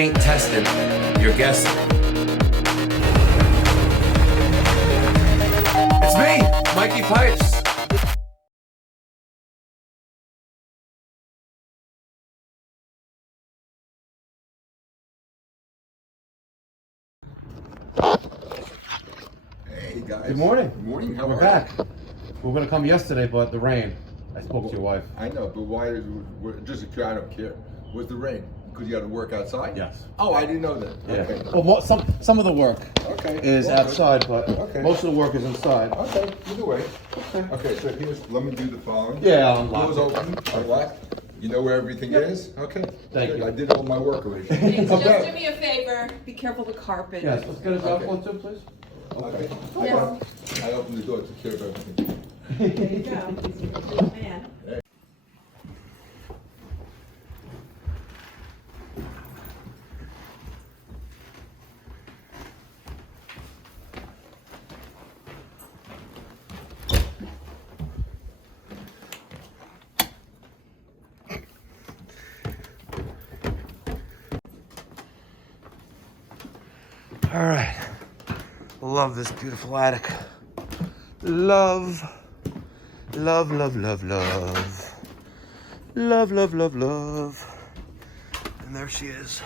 ain't testing, you're guessing. It's me, Mikey Pipes. Hey guys. Good morning. Good morning. How We're are back. you? We were gonna come yesterday, but the rain. I spoke to your wife. I know, but why? Just I don't care. Was the rain? Because you had to work outside? Yes. Oh, I didn't know that. Yeah. Okay. Well, some of the work is well, outside, but okay. most of the work is inside. Okay. Either way. Okay. So let me do the following. Yeah, I'll unlock Doors open. Unlock. You know where everything is? Okay. Thank you. I did all my work already. Just do me a favor, be careful of the carpet. Yes, let's get a Okay. one too, please. Okay. Yes. I opened the door to take care of everything. There you go, he's a good man. All right. Love this beautiful attic. Love. Love, love, love, love. Love, love, love, love. And there she is.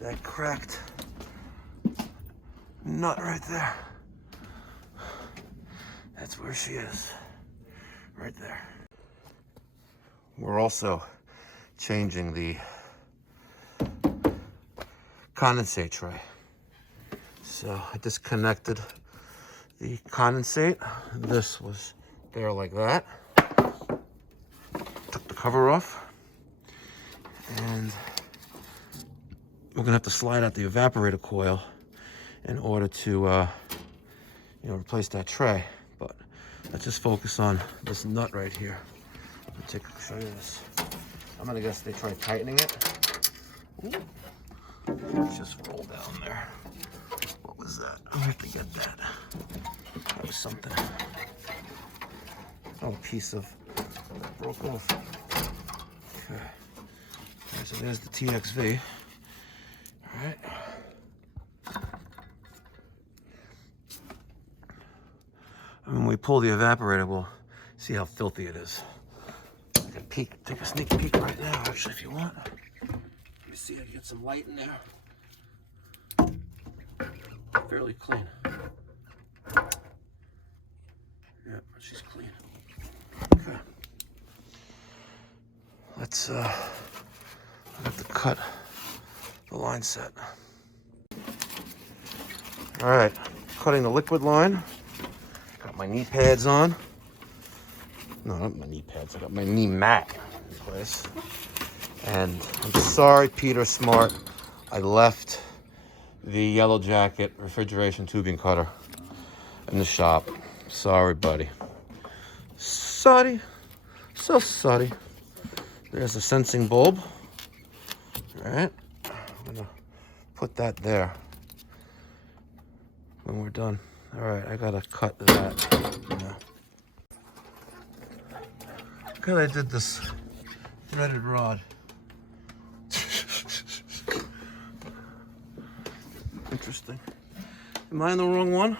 That cracked nut right there. That's where she is. Right there. We're also changing the condensate tray. So I disconnected the condensate. This was there like that. Took the cover off. And we're gonna have to slide out the evaporator coil in order to replace that tray. But let's just focus on this nut right here. Show you this. I'm gonna guess they tried tightening it. Ooh. Let's just roll down there. What was that? I have to get that. That was something. Oh, a piece of that broke off. Okay. Okay, so there's the TXV. All right. And when we pull the evaporator, we'll see how filthy it is. Take a sneak peek right now, actually, if you want. Let me see, I can get some light in there. Fairly clean. Yeah, she's clean. Okay. Let's I have to cut the line set. All right, cutting the liquid line. Got my knee pads on. No, not my knee pads. I got my knee mat in place. And I'm sorry, Peter Smart. I left the Yellow Jacket refrigeration tubing cutter in the shop. Sorry, buddy. Sorry. So sorry. There's a sensing bulb. All right. I'm gonna put that there when we're done. All right, I gotta cut that now. Look how I did this threaded rod. Interesting. Am I in the wrong one?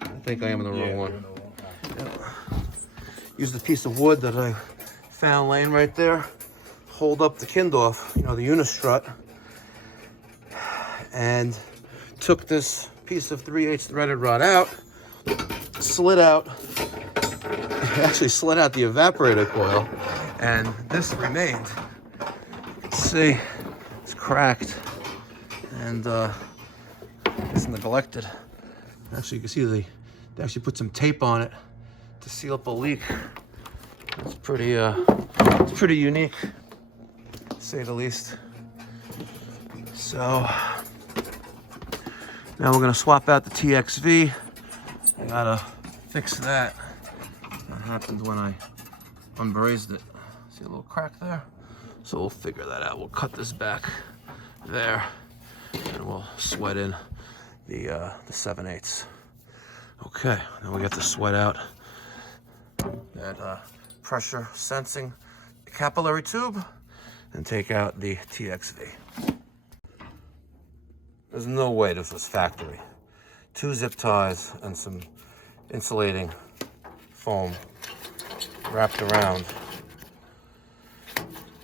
I think I am in the wrong one. Yeah. Used a piece of wood that I found laying right there. Hold up the Kindorf, the unistrut. And took this piece of 3/8 threaded rod out. Slid out. Actually slid out the evaporator coil. And this remained. You can see it's cracked. And it's neglected. Actually, you can see they actually put some tape on it to seal up a leak. It's pretty unique, to say the least. So now we're gonna swap out the TXV. I gotta fix that. That happened when I unbrazed it. See a little crack there? So we'll figure that out. We'll cut this back there, and we'll sweat in the 7/8. Okay, now we got to sweat out that pressure sensing capillary tube and take out the TXV. There's no way this was factory. 2 zip ties and some insulating foam wrapped around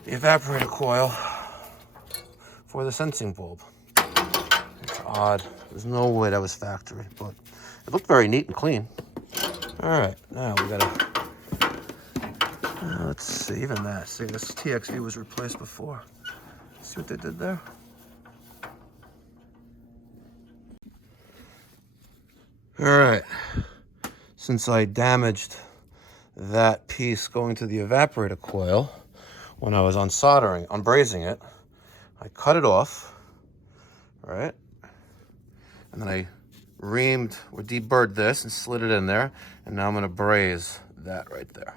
the evaporator coil for the sensing bulb. It's odd. There's no way that was factory, but it looked very neat and clean. All right, now we gotta, let's see, even that. See, this TXV was replaced before. See what they did there? All right, since I damaged that piece going to the evaporator coil when I was unbrazing it, I cut it off, right? And then I reamed or deburred this and slid it in there. And now I'm gonna braze that right there.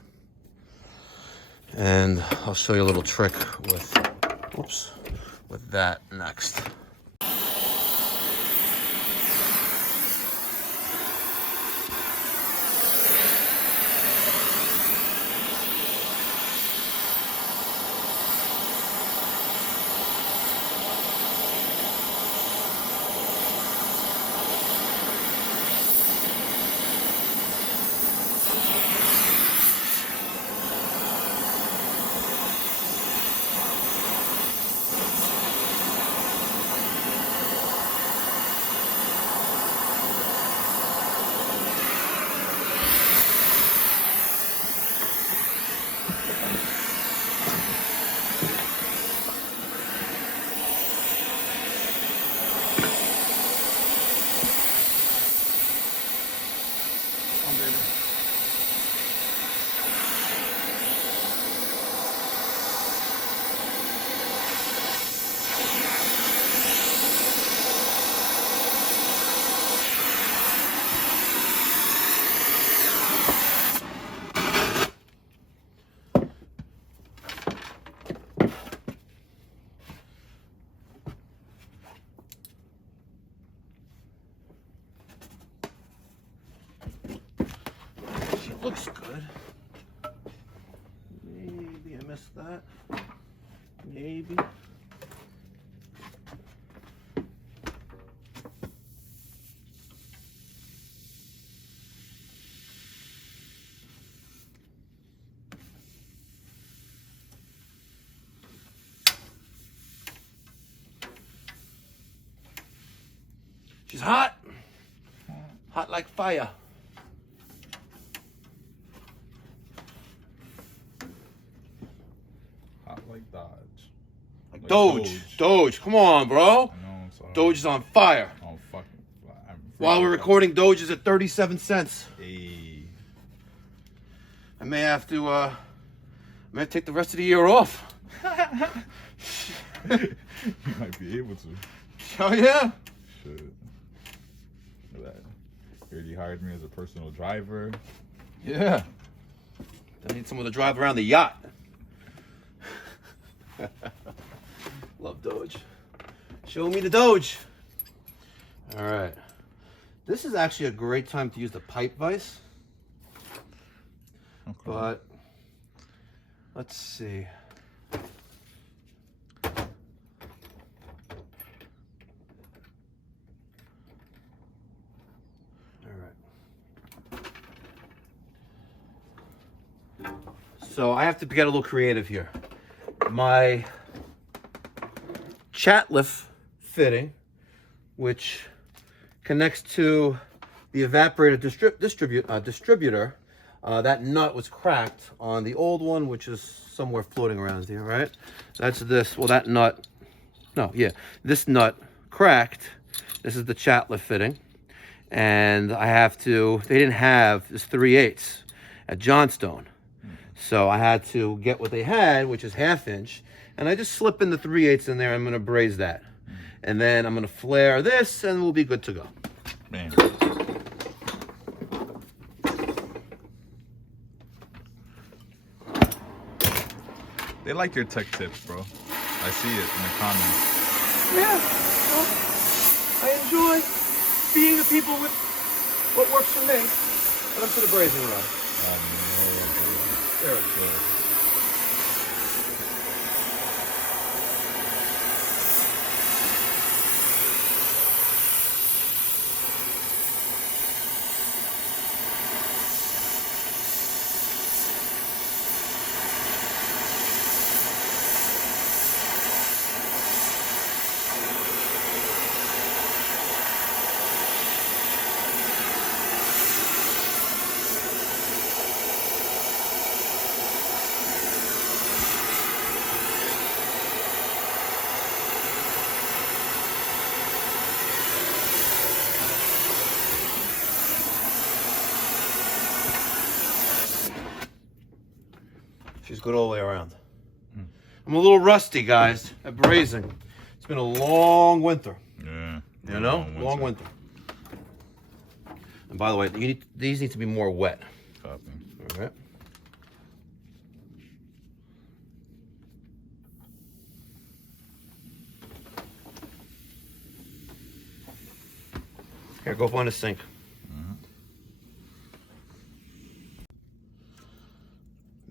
And I'll show you a little trick with that next. Looks good. Maybe I missed that. Maybe. She's hot. Hot like fire. Like Dodge. Like Doge. Doge. Come on, bro. I know, I'm sorry. Doge is on fire. Oh, fucking. While we're recording, Doge is at 37 cents. Hey. I may have to take the rest of the year off. You might be able to. Oh, yeah. Shit. Look at that. You already hired me as a personal driver. Yeah. I need someone to drive around the yacht. Love Doge. Show me the Doge. All right. This is actually a great time to use the pipe vise. Okay. But let's see. All right. So I have to get a little creative here. My chatleff fitting, which connects to the evaporator distributor, that nut was cracked on the old one, which is somewhere floating around here, right? That's this. Well, that nut. No, yeah, this nut cracked. This is the chatleff fitting, and I have to. They didn't have this 3/8 at Johnstone. So I had to get what they had, which is 1/2 inch, and I just slip in the 3/8 in there. I'm gonna braze that. And then I'm gonna flare this and we'll be good to go. Man. They like your tech tips, bro. I see it in the comments. Yeah, well, I enjoy being the people with what works for me. But I'm to the brazing rod. There we go. She's good all the way around. I'm a little rusty, guys, at brazing. It's been a long winter. Yeah. You know? Long winter. And by the way, these need to be more wet. Copy. All right. Here, go find a sink.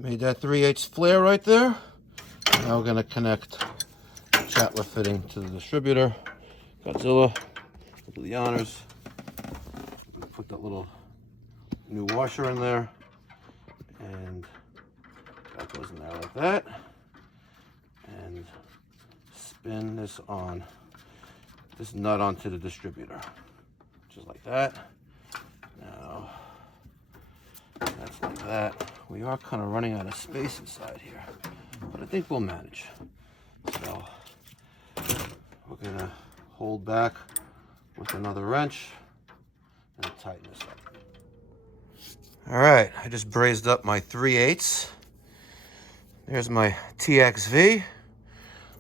Made that 3/8 flare right there. Now we're gonna connect the chatleff fitting to the distributor. Godzilla, do the honors. Put that little new washer in there, and that goes in there like that. And spin this nut onto the distributor, just like that. Now that's like that. We are kind of running out of space inside here, but I think we'll manage. So we're gonna hold back with another wrench and tighten this up. All right, I just brazed up my 3/8. There's my TXV.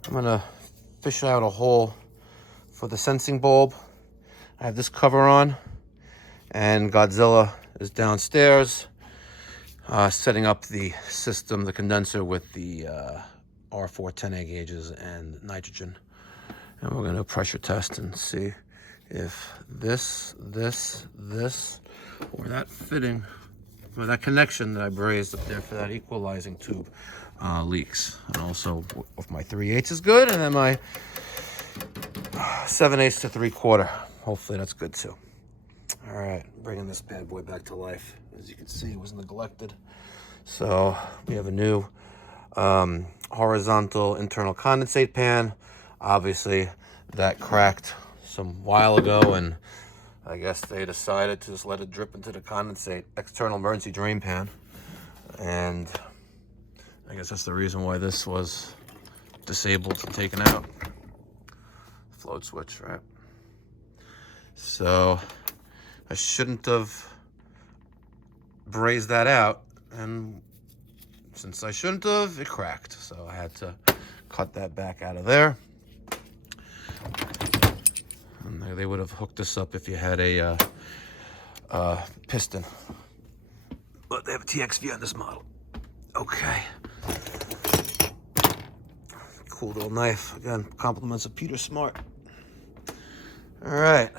I'm gonna fish out a hole for the sensing bulb. I have this cover on, and Godzilla is downstairs setting up the system, the condenser with the R4 10A gauges and nitrogen. And we're gonna pressure test and see if this, or that fitting, or that connection that I brazed up there for that equalizing tube leaks. And also, if my 3/8 is good, and then my 7/8 to 3/4, hopefully that's good too. All right, bringing this bad boy back to life. As you can see, it was neglected. So we have a new horizontal internal condensate pan. Obviously, that cracked some while ago, and I guess they decided to just let it drip into the condensate external emergency drain pan. And I guess that's the reason why this was disabled and taken out. Float switch, right? So I shouldn't have brazed that out, and since I shouldn't have, it cracked. So I had to cut that back out of there. And they would have hooked this up if you had a piston. But they have a TXV on this model. Okay. Cool little knife. Again, compliments of Peter Smart. All right.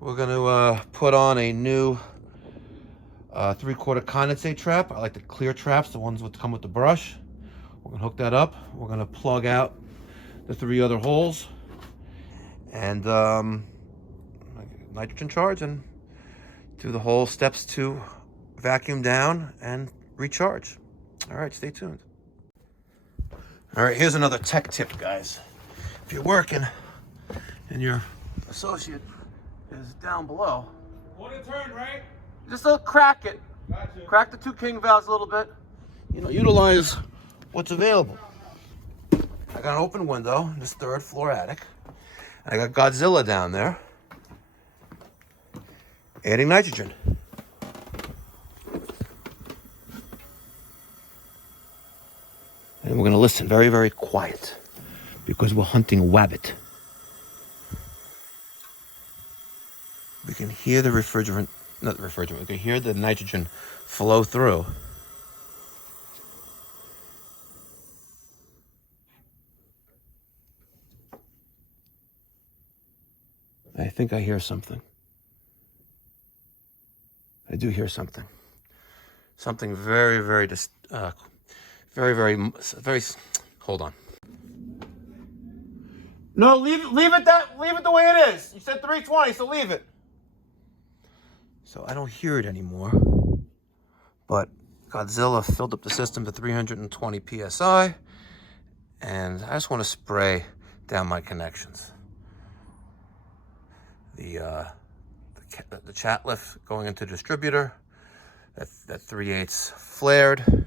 We're going to put on a new 3/4 condensate trap. I like the clear traps, the ones that come with the brush. We're going to hook that up. We're going to plug out the 3 other holes and nitrogen charge and do the whole steps to vacuum down and recharge. All right, stay tuned. All right, here's another tech tip, guys. If you're working and your associate is down below, Want to turn, right? just crack it. Gotcha. Crack the 2 king valves a little bit. You know, utilize what's available. I got an open window in this 3rd floor attic. I got Godzilla down there adding nitrogen. And we're going to listen very, very quiet because we're hunting wabbit. We can hear the refrigerant, not the refrigerant, we can hear the nitrogen flow through. I think I hear something. I do hear something. Something very, very, very, hold on. No, leave it the way it is. You said 320, so leave it. So I don't hear it anymore. But Godzilla filled up the system to 320 PSI. And I just want to spray down my connections. The chatleff going into distributor, that 3/8 flared,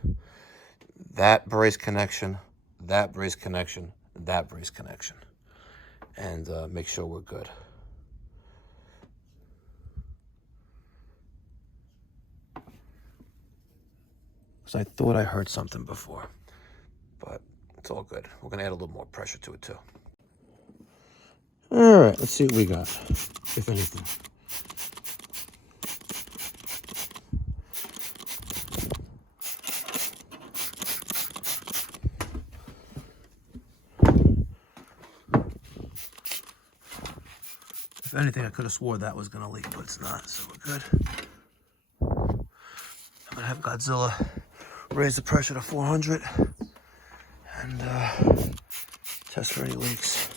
that brace connection, that brace connection, that brace connection, and make sure we're good. because I thought I heard something before. But it's all good. We're going to add a little more pressure to it too. All right, let's see what we got, if anything. If anything, I could have swore that was going to leak, but it's not, so we're good. I'm going to have Godzilla raise the pressure to 400 and test for any leaks.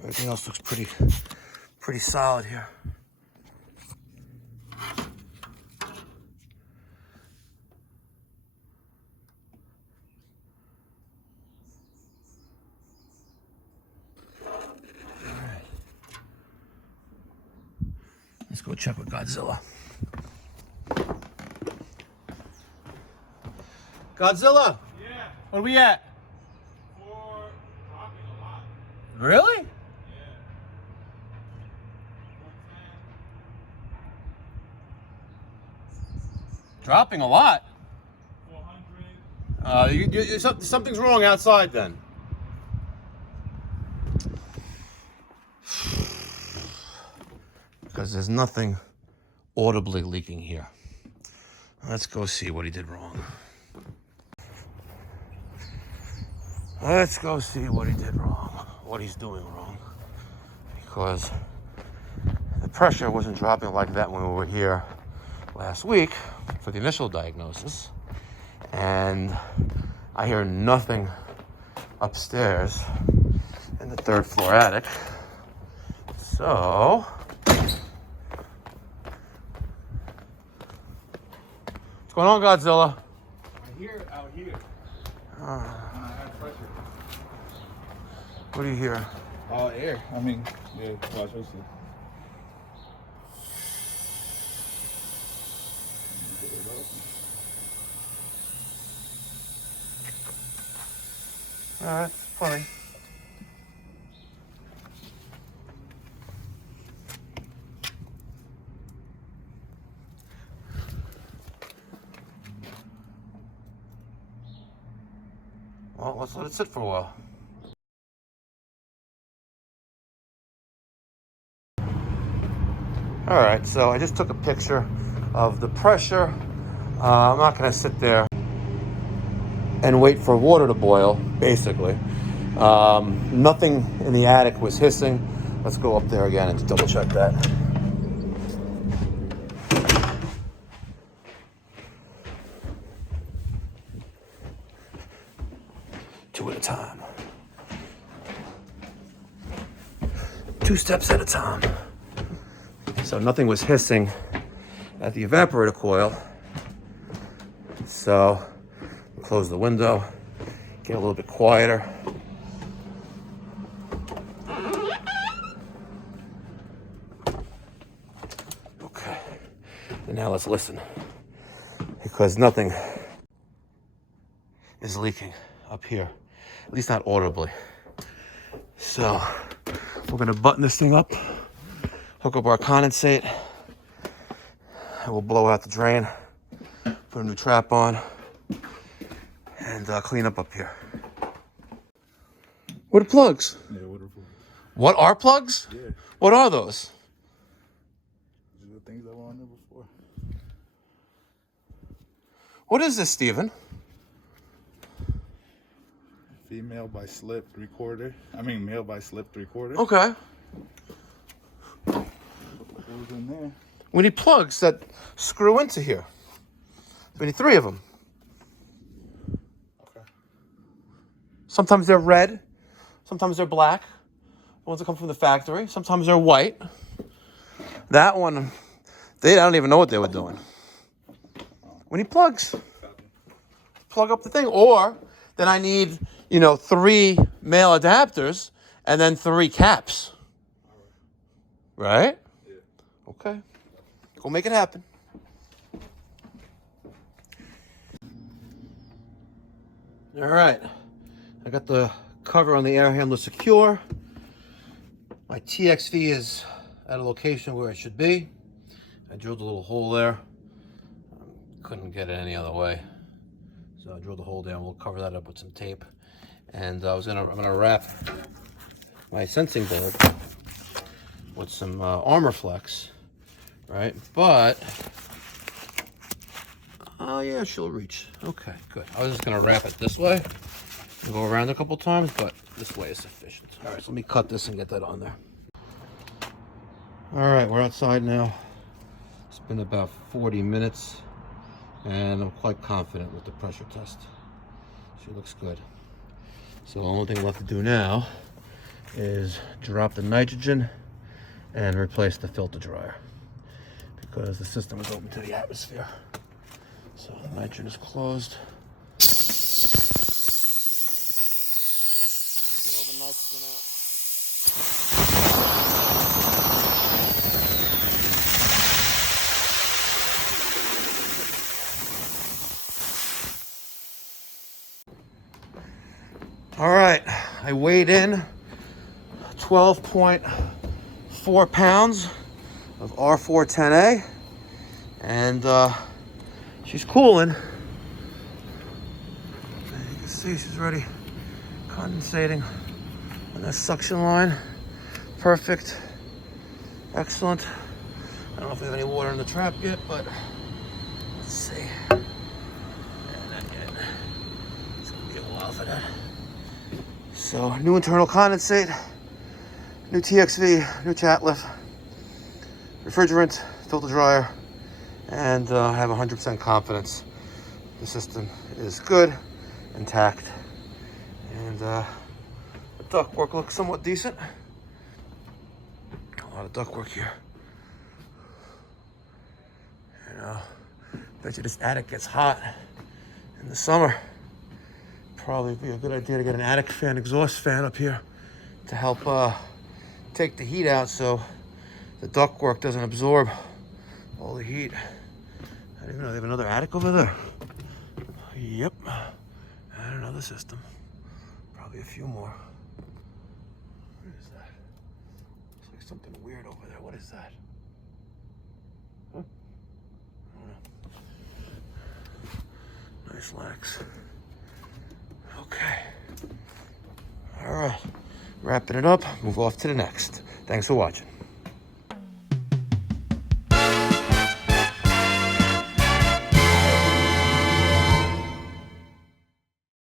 Everything else looks pretty solid here. Let's go check with Godzilla. Godzilla! Yeah. Where are we at? For dropping a lot. Really? Yeah. 410. Dropping a lot. 400. Something's wrong outside then. Because there's nothing audibly leaking here. Let's go see what he did wrong. Let's go see what he did wrong, what he's doing wrong. Because the pressure wasn't dropping like that when we were here last week for the initial diagnosis. And I hear nothing upstairs in the 3rd floor attic. So, what's going on, Godzilla? I hear it out here. And I have pressure. What do you hear? Air. I mean, yeah, watch, we'll see. All right, funny. Well, let's let it sit for a while. All right, so I just took a picture of the pressure. I'm not gonna sit there and wait for water to boil, basically. Nothing in the attic was hissing. Let's go up there again and double check that. Two at a time. 2 steps at a time. So nothing was hissing at the evaporator coil. So close the window, get a little bit quieter. Okay, and now let's listen, because nothing is leaking up here, at least not audibly. So we're gonna button this thing up, hook up our condensate, and we'll blow out the drain, put a new trap on, and clean up here. What are plugs? Yeah, waterproof. What are plugs? Yeah. What are those? These are the things that were on there before. What is this, Steven? Female by slip 3/4. I mean, male by slip 3/4. Okay. What was in there? We need plugs that screw into here. We need 3 of them. Okay. Sometimes they're red, sometimes they're black. The ones that come from the factory. Sometimes they're white. That one, I don't even know what they were doing. We need plugs. Plug up the thing. Or then I need, 3 male adapters and then 3 caps. Right? Yeah. Okay. Go make it happen. All right. I got the cover on the air handler secure. My TXV is at a location where it should be. I drilled a little hole there. Couldn't get it any other way. drilled the hole down. We'll cover that up with some tape. And I'm gonna wrap my sensing board with some Armor Flex, right? But oh yeah, she'll reach. Okay, good. I was just gonna wrap it this way and go around a couple times, but this way is sufficient. All right, so let me cut this and get that on there. All right, we're outside now. It's been about 40 minutes, and I'm quite confident with the pressure test. She looks good. So the only thing left to do now is drop the nitrogen and replace the filter dryer, because the system is open to the atmosphere. So the nitrogen is closed. Get all the nitrogen out. All right, I weighed in 12.4 pounds of R410A, and she's cooling. And you can see she's already condensating on that suction line. Perfect, excellent. I don't know if we have any water in the trap yet, but let's see. And not yet. It's gonna be a while for that. So, new internal condensate, new Txv, new chatleff, refrigerant, filter dryer, and I have 100% confidence the system is good, intact, and the ductwork looks somewhat decent. A lot of ductwork here. You know, bet you this attic gets hot in the summer. Probably be a good idea to get an attic fan, exhaust fan up here to help take the heat out so the ductwork doesn't absorb all the heat. I didn't even know they have another attic over there. Yep, and another system. Probably a few more. What is that? Looks like something weird over there. What is that? Huh? I don't know. Nice lax. Okay. All right. Wrapping it up. Move off to the next. Thanks for watching.